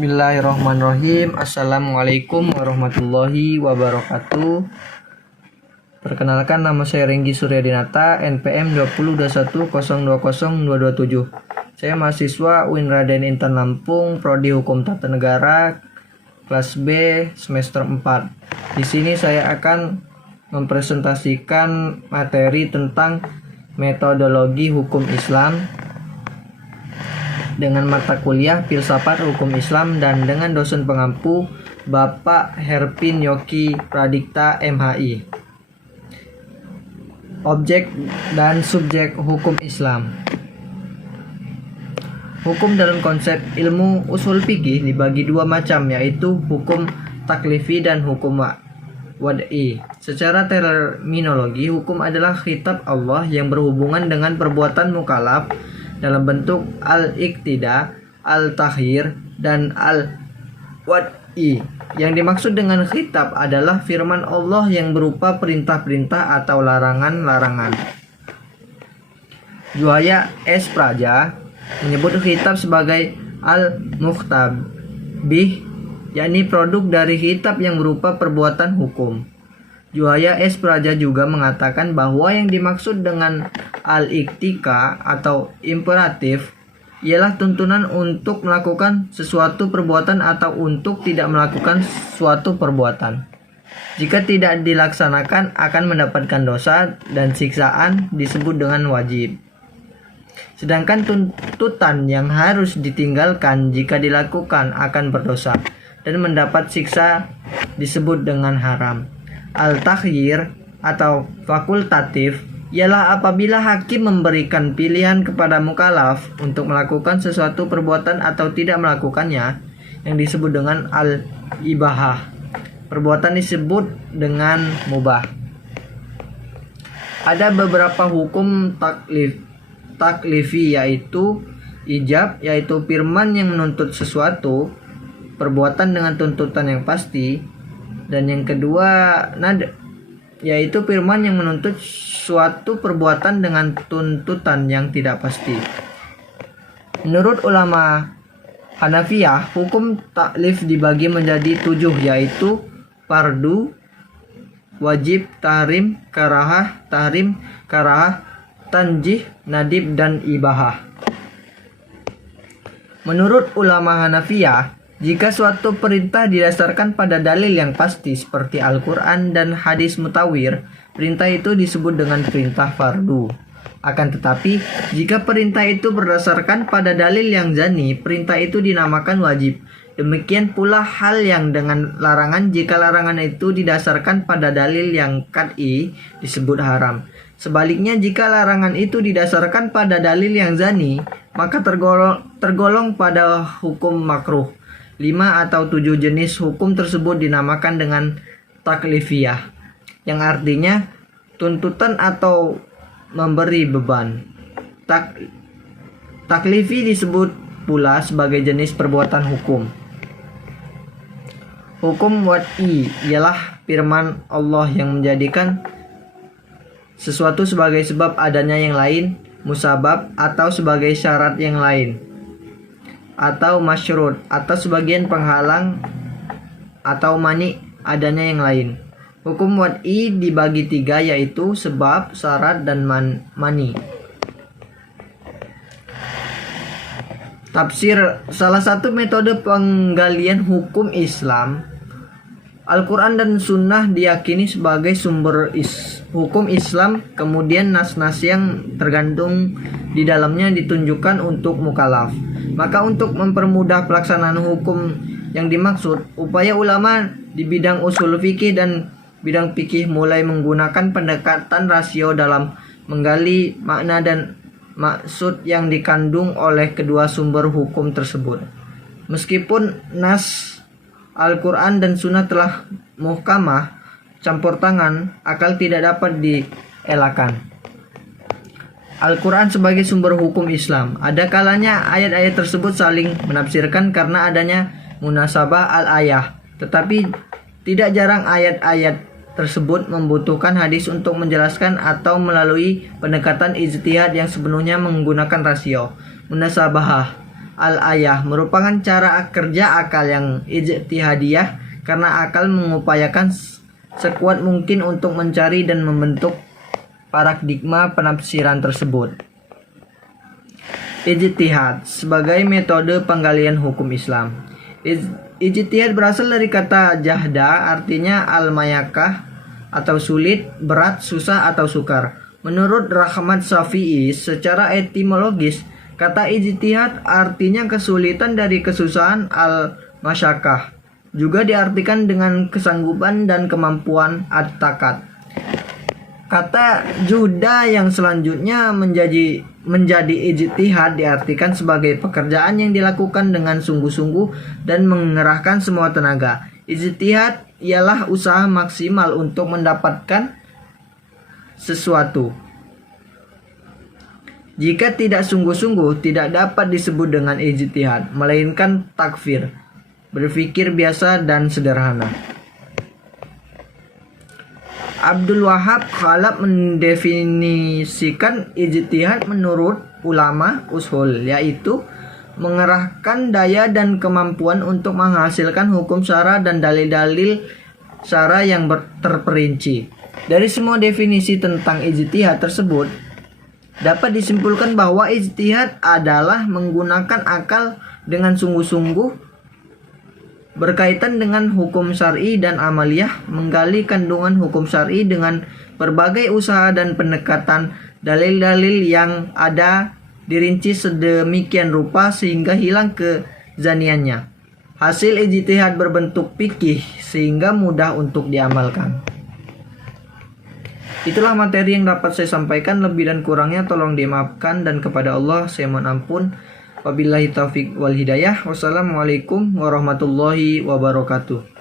Bismillahirrahmanirrahim. Assalamualaikum warahmatullahi wabarakatuh. Perkenalkan, nama saya Renggi Suryadinata, NPM 2021020227. Saya mahasiswa UIN Raden Intan Lampung, Prodi Hukum Tata Negara, kelas B, semester 4. Di sini saya akan mempresentasikan materi tentang metodologi hukum Islam dengan mata kuliah Filsafat Hukum Islam dan dengan dosen pengampu Bapak Herpin Yoki Pradikta MHI. Objek dan subjek hukum Islam. Hukum dalam konsep ilmu usul fikih dibagi dua macam, yaitu hukum taklifi dan hukum wad'i. Secara terminologi, hukum adalah khitab Allah yang berhubungan dengan perbuatan mukallaf dalam bentuk al-iqtida, al-takhir, dan al-wad'i. Yang dimaksud dengan khitab adalah firman Allah yang berupa perintah-perintah atau larangan-larangan. Juhaya S. Praja menyebut khitab sebagai al-mukhtabih, yakni produk dari khitab yang berupa perbuatan hukum. Juhaya S. Praja juga mengatakan bahwa yang dimaksud dengan al-iktika atau imperatif ialah tuntunan untuk melakukan sesuatu perbuatan atau untuk tidak melakukan suatu perbuatan. Jika tidak dilaksanakan akan mendapatkan dosa dan siksaan disebut dengan wajib. Sedangkan tuntutan yang harus ditinggalkan jika dilakukan akan berdosa dan mendapat siksa disebut dengan haram. Al-takhyir atau fakultatif ialah apabila hakim memberikan pilihan kepada mukallaf untuk melakukan sesuatu perbuatan atau tidak melakukannya, yang disebut dengan al-ibahah. Perbuatan disebut dengan mubah. Ada beberapa hukum taklifi, yaitu ijab, yaitu firman yang menuntut sesuatu perbuatan dengan tuntutan yang pasti, dan yang kedua nada, yaitu firman yang menuntut suatu perbuatan dengan tuntutan yang tidak pasti. Menurut ulama Hanafiyah, hukum taklif dibagi menjadi 7, yaitu fardu, wajib, tahrim, karahah, tanjih, nadib, dan ibahah. Menurut ulama Hanafiyah, jika suatu perintah didasarkan pada dalil yang pasti seperti Al-Quran dan hadis mutawir, perintah itu disebut dengan perintah fardu. Akan tetapi, jika perintah itu berdasarkan pada dalil yang jani, perintah itu dinamakan wajib. Demikian pula hal yang dengan larangan, jika larangan itu didasarkan pada dalil yang qat'i, disebut haram. Sebaliknya, jika larangan itu didasarkan pada dalil yang zani, maka tergolong pada hukum makruh. 5 atau 7 jenis hukum tersebut dinamakan dengan taklifiyah, yang artinya tuntutan atau memberi beban. Taklifi disebut pula sebagai jenis perbuatan hukum. Hukum wad'i ialah firman Allah yang menjadikan sesuatu sebagai sebab adanya yang lain, musabab, atau sebagai syarat yang lain, atau masyrut, atau sebagian penghalang, atau mani adanya yang lain. Hukum wad'i dibagi 3, yaitu sebab, syarat, dan mani. Tafsir. Salah satu metode penggalian hukum Islam, Al-Quran dan Sunnah diyakini sebagai sumber hukum Islam, kemudian nas-nas yang tergantung di dalamnya ditunjukkan untuk mukallaf. Maka untuk mempermudah pelaksanaan hukum yang dimaksud, upaya ulama di bidang usul fikih dan bidang fikih mulai menggunakan pendekatan rasio dalam menggali makna dan maksud yang dikandung oleh kedua sumber hukum tersebut. Meskipun nas Al-Quran dan Sunnah telah muhkamah, campur tangan, akal tidak dapat dielakkan. Al-Quran sebagai sumber hukum Islam. Ada kalanya ayat-ayat tersebut saling menafsirkan karena adanya munasabah al-ayah. Tetapi tidak jarang ayat-ayat tersebut membutuhkan hadis untuk menjelaskan atau melalui pendekatan ijtihad yang sepenuhnya menggunakan rasio munasabah. al-ayah merupakan cara kerja akal yang ijtihadiyah karena akal mengupayakan sekuat mungkin untuk mencari dan membentuk paradigma penafsiran tersebut. Ijtihad sebagai metode penggalian hukum Islam. Ijtihad berasal dari kata jahda, artinya al-mayakah atau sulit, berat, susah atau sukar. Menurut Rahmat Syafi'i, secara etimologis, kata ijtihad artinya kesulitan dari kesusahan al-masyakah. Juga diartikan dengan kesanggupan dan kemampuan at-takat. Kata juhda yang selanjutnya menjadi ijtihad diartikan sebagai pekerjaan yang dilakukan dengan sungguh-sungguh dan mengerahkan semua tenaga. Ijtihad ialah usaha maksimal untuk mendapatkan sesuatu. Jika tidak sungguh-sungguh, tidak dapat disebut dengan ijtihad, melainkan takfir, berpikir biasa dan sederhana. Abdul Wahab Khalaf mendefinisikan ijtihad menurut ulama ushul, yaitu mengerahkan daya dan kemampuan untuk menghasilkan hukum syara dan dalil-dalil syara yang terperinci. Dari semua definisi tentang ijtihad tersebut, dapat disimpulkan bahwa ijtihad adalah menggunakan akal dengan sungguh-sungguh berkaitan dengan hukum syar'i dan amaliyah, menggali kandungan hukum syar'i dengan berbagai usaha dan pendekatan dalil-dalil yang ada dirinci sedemikian rupa sehingga hilang kezaniannya. Hasil ijtihad berbentuk fikih sehingga mudah untuk diamalkan. Itulah materi yang dapat saya sampaikan, lebih dan kurangnya tolong dimaafkan dan kepada Allah saya mohon ampun. Wabillahi taufik wal hidayah. Wassalamualaikum warahmatullahi wabarakatuh.